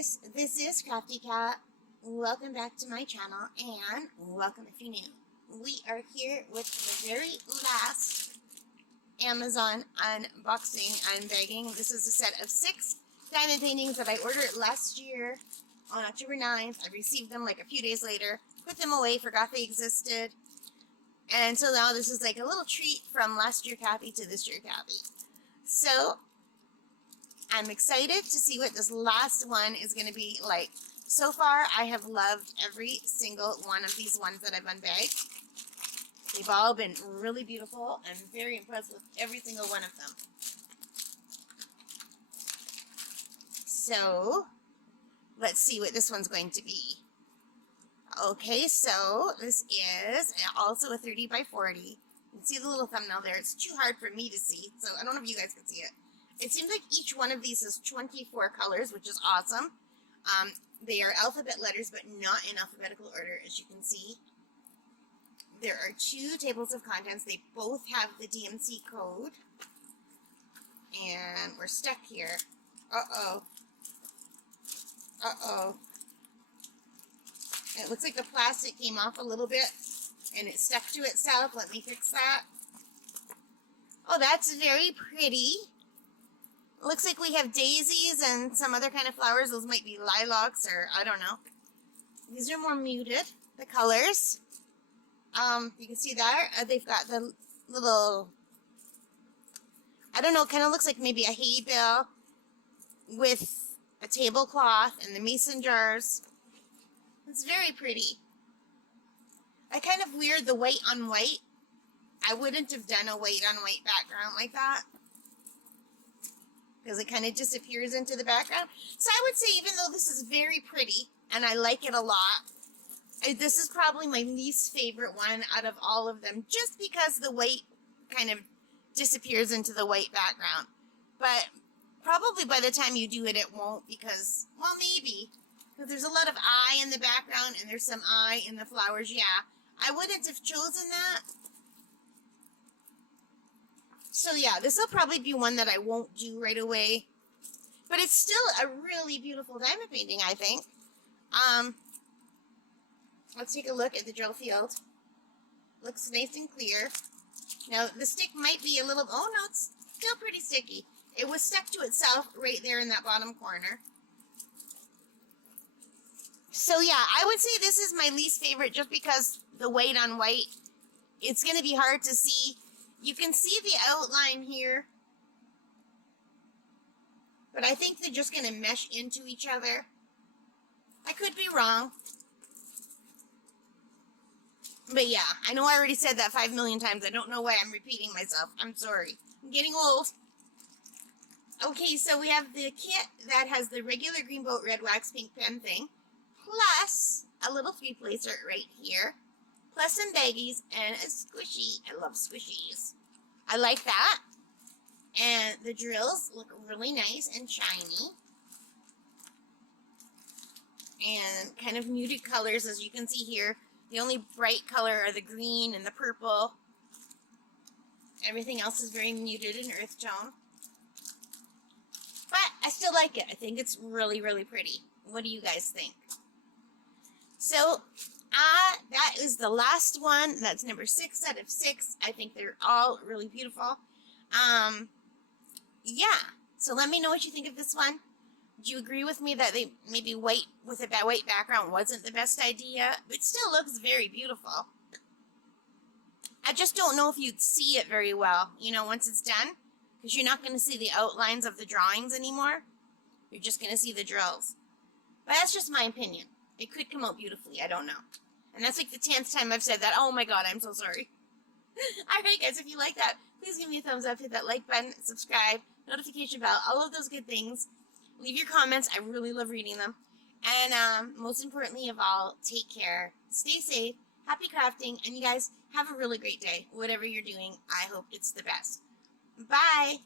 guys, this is Crafty Cat. Welcome back to my channel, and welcome if you're new. We are here with the very last Amazon unboxing, unbagging. This is a set of 6 diamond paintings that I ordered last year on October 9th. I received them like a few days later, put them away, forgot they existed. And so now this is like a little treat from last year Kathy to this year Kathy. So I'm excited to see what this last one is going to be like. So far, I have loved every single one of these ones that I've unbagged. They've all been really beautiful. I'm very impressed with every single one of them. So, let's see what this one's going to be. Okay, so this is also a 30 by 40. You can see the little thumbnail there. It's too hard for me to see, so I don't know if you guys can see it. It seems like each one of these is 24 colors, which is awesome. They are alphabet letters, but not in alphabetical order, as you can see. There are 2 tables of contents. They both have the DMC code. And we're stuck here. Uh-oh. Uh-oh. It looks like the plastic came off a little bit, and it stuck to itself. Let me fix that. Oh, that's very pretty. Looks like we have daisies and some other kind of flowers. Those might be lilacs or I don't know. These are more muted, the colors. You can see there. They've got the little, I don't know, kind of looks like maybe a hay bale with a tablecloth and the mason jars. It's very pretty. I kind of weird the white on white. I wouldn't have done a white on white background like that, because it kind of disappears into the background. So I would say, even though this is very pretty, and I like it a lot, this is probably my least favorite one out of all of them, just because the white kind of disappears into the white background. But probably by the time you do it, it won't, because, well, maybe. Because there's a lot of eye in the background, and there's some eye in the flowers, yeah. I wouldn't have chosen that. So yeah, this will probably be one that I won't do right away. But it's still a really beautiful diamond painting, I think. Let's take a look at the drill field. Looks nice and clear. Now, the stick might be a little, oh no, it's still pretty sticky. It was stuck to itself right there in that bottom corner. So yeah, I would say this is my least favorite just because the white on white, it's going to be hard to see. You can see the outline here, but I think they're just going to mesh into each other. I could be wrong. But yeah, I know I already said that 5 million times. I don't know why I'm repeating myself. I'm sorry. I'm getting old. Okay, so we have the kit that has the regular green boat red wax pink pen thing, plus a little 3-placer right here, plus some baggies and a squishy. I love squishies. I like that. And the drills look really nice and shiny. And kind of muted colors, as you can see here. The only bright color are the green and the purple. Everything else is very muted in earth tone. But I still like it. I think it's really, really pretty. What do you guys think? So, that is the last one. That's number 6 out of 6. I think they're all really beautiful. Yeah. So let me know what you think of this one. Do you agree with me that they maybe white with a white background wasn't the best idea? But it still looks very beautiful. I just don't know if you'd see it very well, you know, once it's done. Because you're not going to see the outlines of the drawings anymore. You're just going to see the drills. But that's just my opinion. It could come out beautifully. I don't know. And that's like the 10th time I've said that. Oh my god, I'm so sorry. Alright guys, if you like that, please give me a thumbs up, hit that like button, subscribe, notification bell, all of those good things. Leave your comments. I really love reading them. And most importantly of all, take care. Stay safe. Happy crafting. And you guys have a really great day. Whatever you're doing, I hope it's the best. Bye.